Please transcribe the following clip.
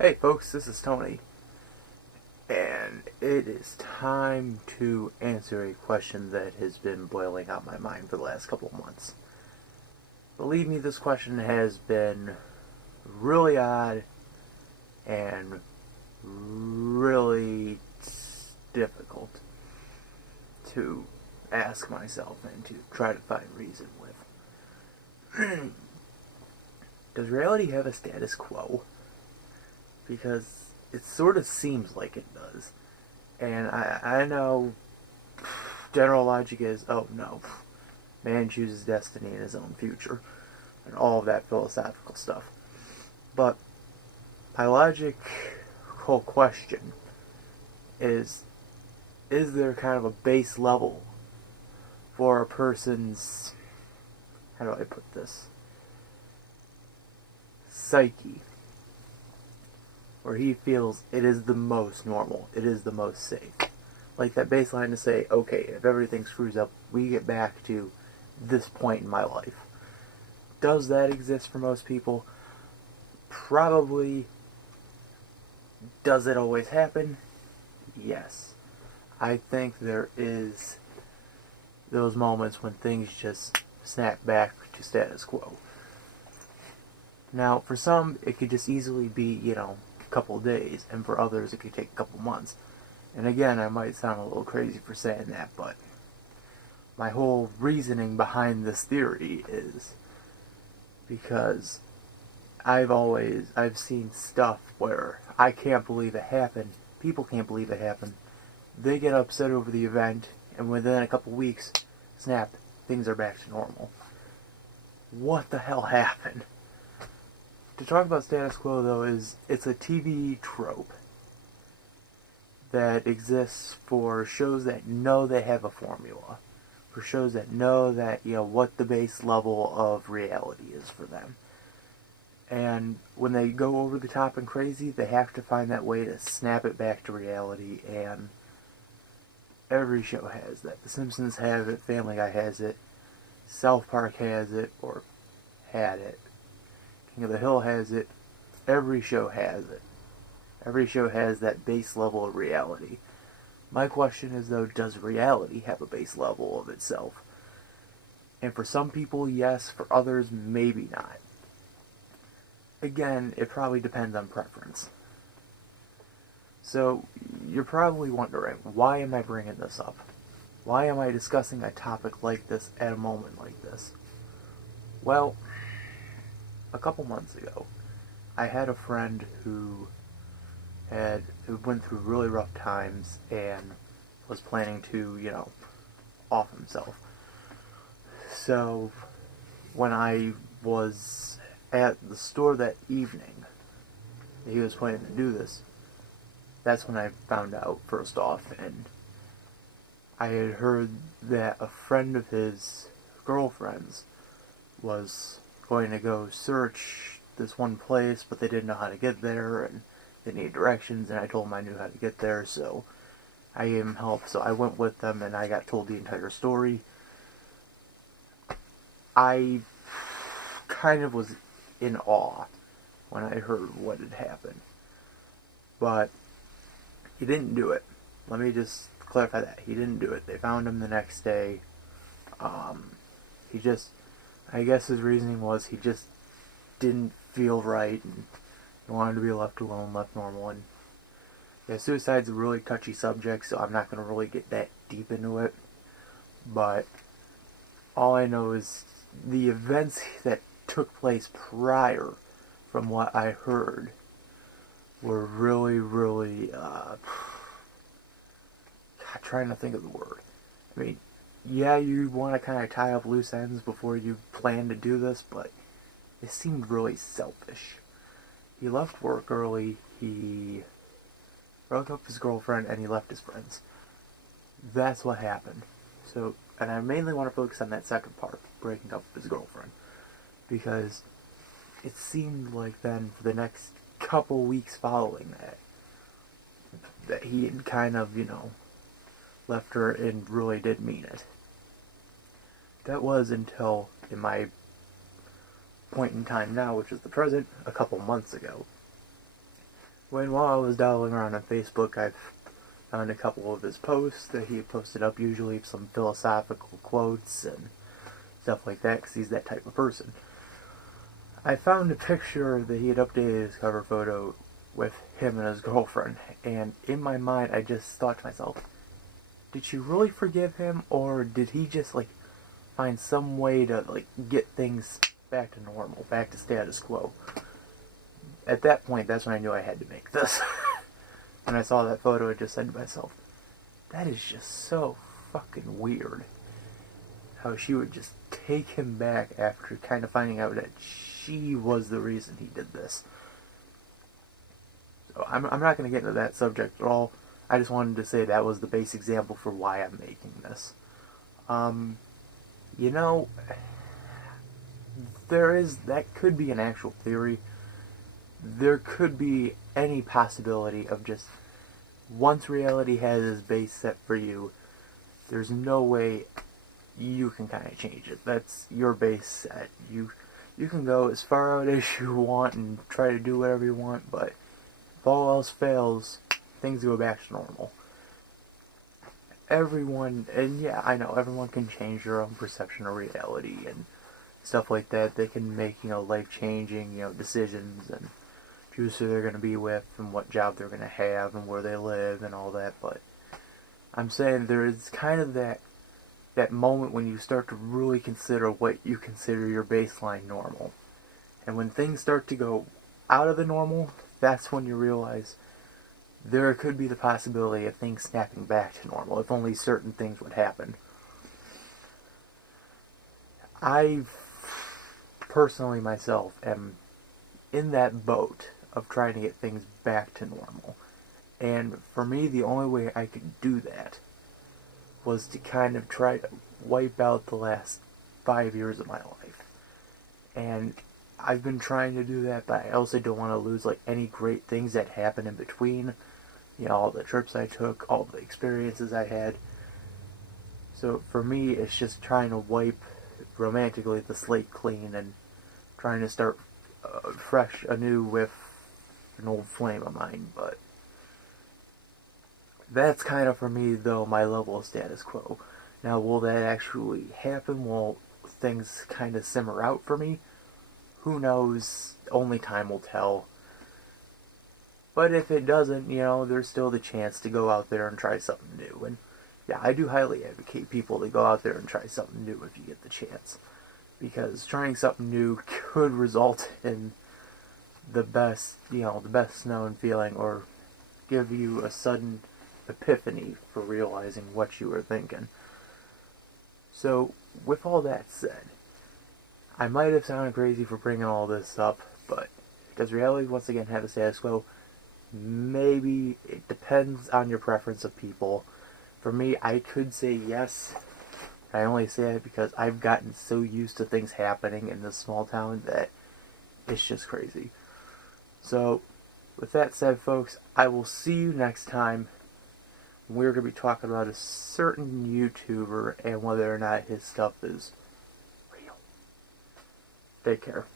Hey folks, this is Tony, and it is time to answer a question that has been boiling on my mind for the last couple of months. Believe me, this question has been really odd and really difficult to ask myself and to try to find reason with. Does reality have a status quo? Because it sort of seems like it does. And I know general logic is, oh no, man chooses destiny in his own future, and all of that philosophical stuff. But my logical question is there kind of a base level for a person's, how do I put this, psyche, where he feels it is the most normal, it is the most safe. Like that baseline to say, okay, if everything screws up, we get back to this point in my life. Does that exist for most people? Probably. Does it always happen? Yes. I think there is those moments when things just snap back to status quo. Now, for some, it could just easily be, couple of days, and for others it could take a couple months. And again, I might sound a little crazy for saying that, but my whole reasoning behind this theory is because I've seen stuff where I can't believe it happened, people can't believe it happened, they get upset over the event, and within a couple weeks, snap, things are back to normal. What the hell happened? To talk about status quo, though, it's a TV trope that exists for shows that know they have a formula, for shows that know that, what the base level of reality is for them. And when they go over the top and crazy, they have to find that way to snap it back to reality, and every show has that. The Simpsons have it, Family Guy has it, South Park has it, or had it. King of the Hill has it. Every show has it. Every show has that base level of reality. My question is, though, does reality have a base level of itself? And for some people, yes. For others, maybe not. Again, it probably depends on preference. So, you're probably wondering, why am I bringing this up? Why am I discussing a topic like this at a moment like this? Well, a couple months ago, I had a friend who went through really rough times and was planning to, off himself. So, when I was at the store that evening, he was planning to do this, that's when I found out, first off, and I had heard that a friend of his girlfriend's was going to go search this one place, but they didn't know how to get there, and they needed directions, and I told them I knew how to get there, so I gave him help. So I went with them, and I got told the entire story. I kind of was in awe when I heard what had happened, but he didn't do it. Let me just clarify that. He didn't do it. They found him the next day. I guess his reasoning was he just didn't feel right, and he wanted to be left alone, left normal. And suicide's a really touchy subject, so I'm not going to really get that deep into it. But all I know is the events that took place prior, from what I heard, were really, really, trying to think of the word. I mean, yeah, you want to kind of tie up loose ends before you plan to do this, but it seemed really selfish. He left work early, he broke up with his girlfriend, and he left his friends. That's what happened. So, and I mainly want to focus on that second part, breaking up with his girlfriend, because it seemed like then, for the next couple weeks following that he had kind of, left her and really did mean it. That was until, in my point in time now, which is the present, a couple months ago. While I was dialing around on Facebook, I've found a couple of his posts that he posted up, usually some philosophical quotes and stuff like that, because he's that type of person. I found a picture that he had updated his cover photo with him and his girlfriend, and in my mind I just thought to myself, did she really forgive him, or did he just find some way to get things back to normal, back to status quo? At that point, that's when I knew I had to make this. When I saw that photo, I just said to myself, that is just so fucking weird. How she would just take him back after kind of finding out that she was the reason he did this. So I'm not going to get into that subject at all. I just wanted to say that was the base example for why I'm making this. You know, that could be an actual theory. There could be any possibility of just, once reality has its base set for you, there's no way you can kind of change it. That's your base set. You can go as far out as you want and try to do whatever you want, but if all else fails, things go back to normal. Everyone, and yeah, I know, everyone can change their own perception of reality and stuff like that. They can make, life-changing, decisions and choose who they're going to be with and what job they're going to have and where they live and all that, but I'm saying there is kind of that moment when you start to really consider what you consider your baseline normal. And when things start to go out of the normal, that's when you realize there could be the possibility of things snapping back to normal, if only certain things would happen. I personally myself am in that boat of trying to get things back to normal. And for me, the only way I could do that was to kind of try to wipe out the last 5 years of my life. And I've been trying to do that, but I also don't want to lose any great things that happened in between. All the trips I took, all the experiences I had. So for me, it's just trying to wipe, romantically, the slate clean and trying to start fresh, anew with an old flame of mine. But that's kind of, for me, though, my level of status quo. Now, will that actually happen? Will things kind of simmer out for me? Who knows? Only time will tell. But if it doesn't, there's still the chance to go out there and try something new. And yeah, I do highly advocate people to go out there and try something new if you get the chance. Because trying something new could result in the best known feeling, or give you a sudden epiphany for realizing what you were thinking. So, with all that said, I might have sounded crazy for bringing all this up, but does reality once again have a status quo? Maybe. It depends on your preference of people. For me, I could say yes. I only say it because I've gotten so used to things happening in this small town that it's just crazy. So, with that said, folks, I will see you next time. We're going to be talking about a certain YouTuber and whether or not his stuff is real. Take care.